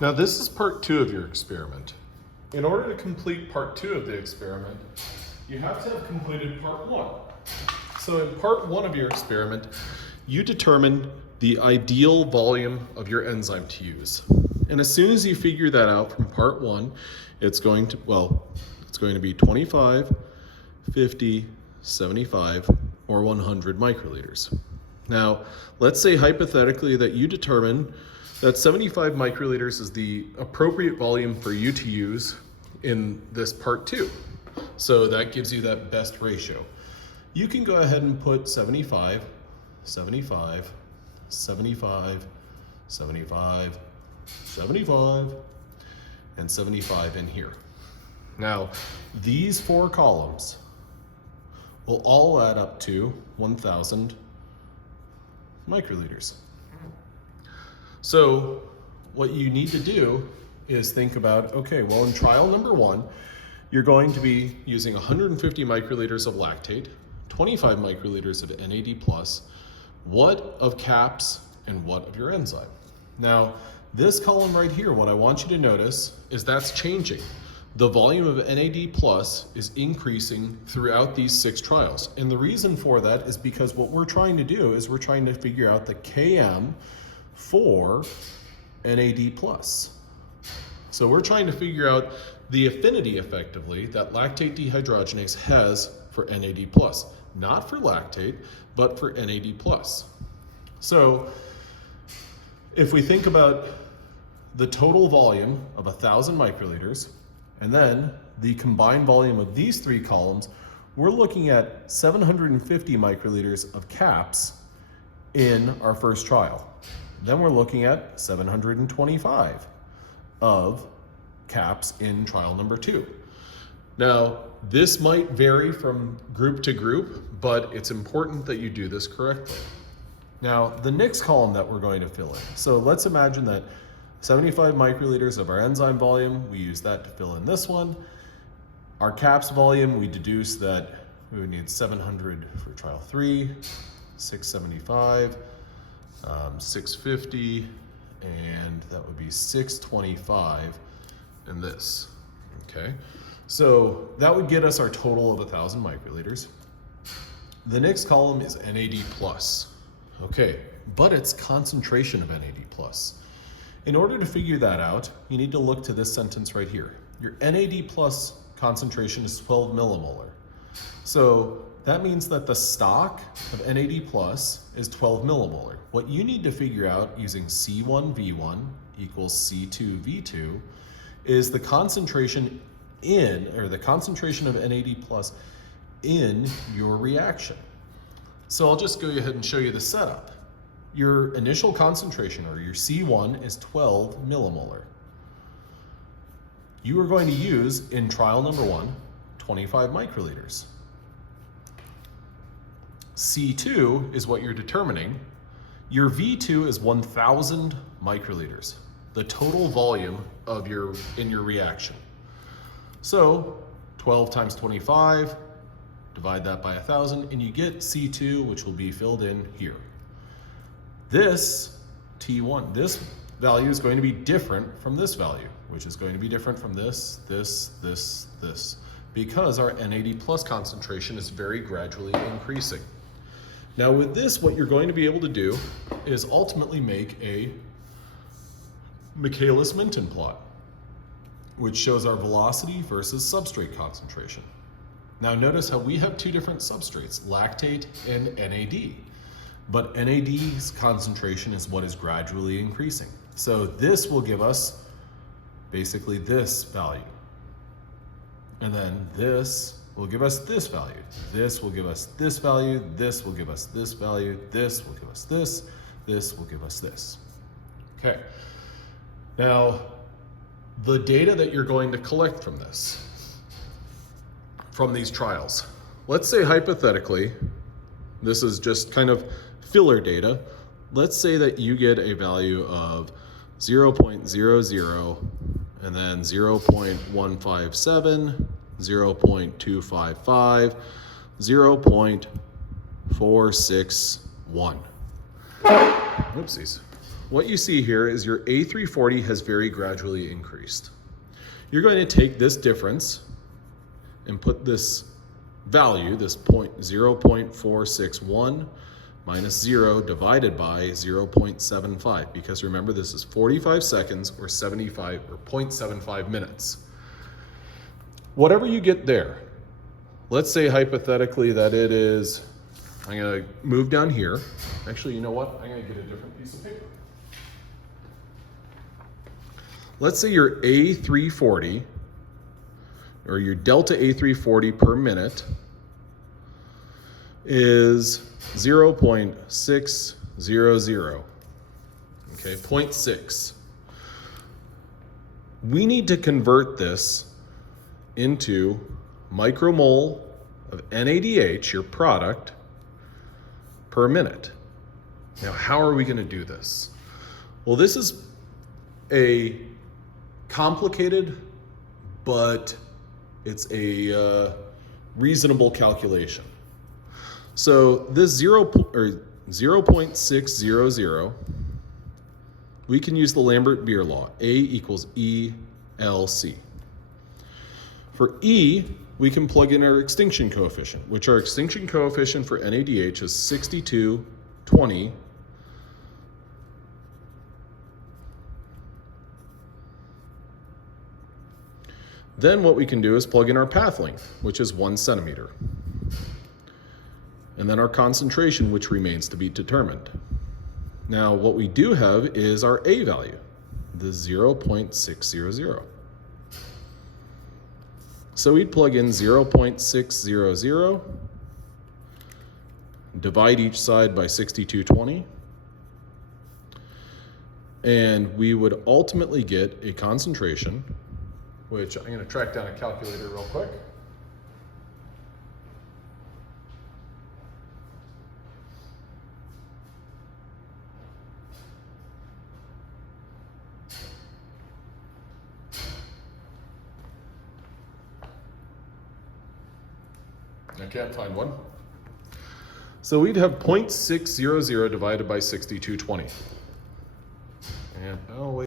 Now this is part 2 of your experiment. In order to complete part 2 of the experiment, you have to have completed part 1. So in part 1 of your experiment, you determine the ideal volume of your enzyme to use. And as soon as you figure that out from part 1, it's going to be 25, 50, 75, or 100 microliters. Now, let's say hypothetically that you determine that 75 microliters is the appropriate volume for you to use in this part 2. So that gives you that best ratio. You can go ahead and put 75, 75, 75, 75, 75, and 75 in here. Now, these 4 columns will all add up to 1,000 microliters. So what you need to do is think about, okay, well in trial number 1, you're going to be using 150 microliters of lactate, 25 microliters of NAD+, what of caps and what of your enzyme. Now, this column right here, what I want you to notice is that's changing. The volume of NAD+ is increasing throughout these 6 trials. And the reason for that is because what we're trying to do is we're trying to figure out the Km for NAD+. So we're trying to figure out the affinity effectively that lactate dehydrogenase has for NAD+, not for lactate, but for NAD+. So if we think about the total volume of 1,000 microliters, and then the combined volume of these 3 columns, we're looking at 750 microliters of caps in our first trial. Then we're looking at 725 of caps in trial number 2. Now, this might vary from group to group, but it's important that you do this correctly. Now, the next column that we're going to fill in. So let's imagine that 75 microliters of our enzyme volume, we use that to fill in this one. Our caps volume, we deduce that we would need 700 for trial 3, 675, 650, and that would be 625 in this, okay? So that would get us our total of 1,000 microliters. The next column is NAD+, okay, but it's concentration of NAD+. In order to figure that out, you need to look to this sentence right here. Your NAD+ concentration is 12 millimolar. So that means that the stock of NAD+ is 12 millimolar. What you need to figure out using C1V1 equals C2V2 is the concentration the concentration of NAD+ in your reaction. So I'll just go ahead and show you the setup. Your initial concentration, or your C1, is 12 millimolar. You are going to use, in trial number 1, 25 microliters. C2 is what you're determining. Your V2 is 1,000 microliters, the total volume of in your reaction. So 12 times 25, divide that by 1,000, and you get C2, which will be filled in here. This T1, this value is going to be different from this value, which is going to be different from this, because our NAD+ concentration is very gradually increasing. Now with this, what you're going to be able to do is ultimately make a Michaelis-Menten plot, which shows our velocity versus substrate concentration. Now notice how we have 2 different substrates, lactate and NAD. But NAD's concentration is what is gradually increasing. So this will give us basically this value. And then this will give us this value. This will give us this value. This will give us this value. This will give us this. This will give us this. Okay. Now, the data that you're going to collect from this, from these trials, let's say hypothetically, this is just kind of filler data. Let's say that you get a value of 0.00 and then 0.157, 0.255, 0.461. Oopsies. what you see here is your A340 has very gradually increased. You're going to take this difference and put this value, this 0.461 minus 0 divided by 0.75, because remember this is 45 seconds or 0.75 minutes. Whatever you get there, let's say hypothetically that it is, I'm going to move down here. Actually, you know what? I'm going to get a different piece of paper. Let's say your A340 or your delta A340 per minute is 0.600, okay, 0.6. We need to convert this into micromole of NADH, your product, per minute. Now, how are we going to do this? Well, this is a complicated, but it's a reasonable calculation. So this 0.600, we can use the Lambert-Beer law, A equals ELC. For E, we can plug in our extinction coefficient, which our extinction coefficient for NADH is 6220. Then what we can do is plug in our path length, which is 1 centimeter. And then our concentration, which remains to be determined. Now, what we do have is our A value, the 0.600. So we'd plug in 0.600, divide each side by 6220, and we would ultimately get a concentration, which I'm going to track down a calculator real quick. I can't find one. So we'd have 0.600 divided by 6220. And, oh wait.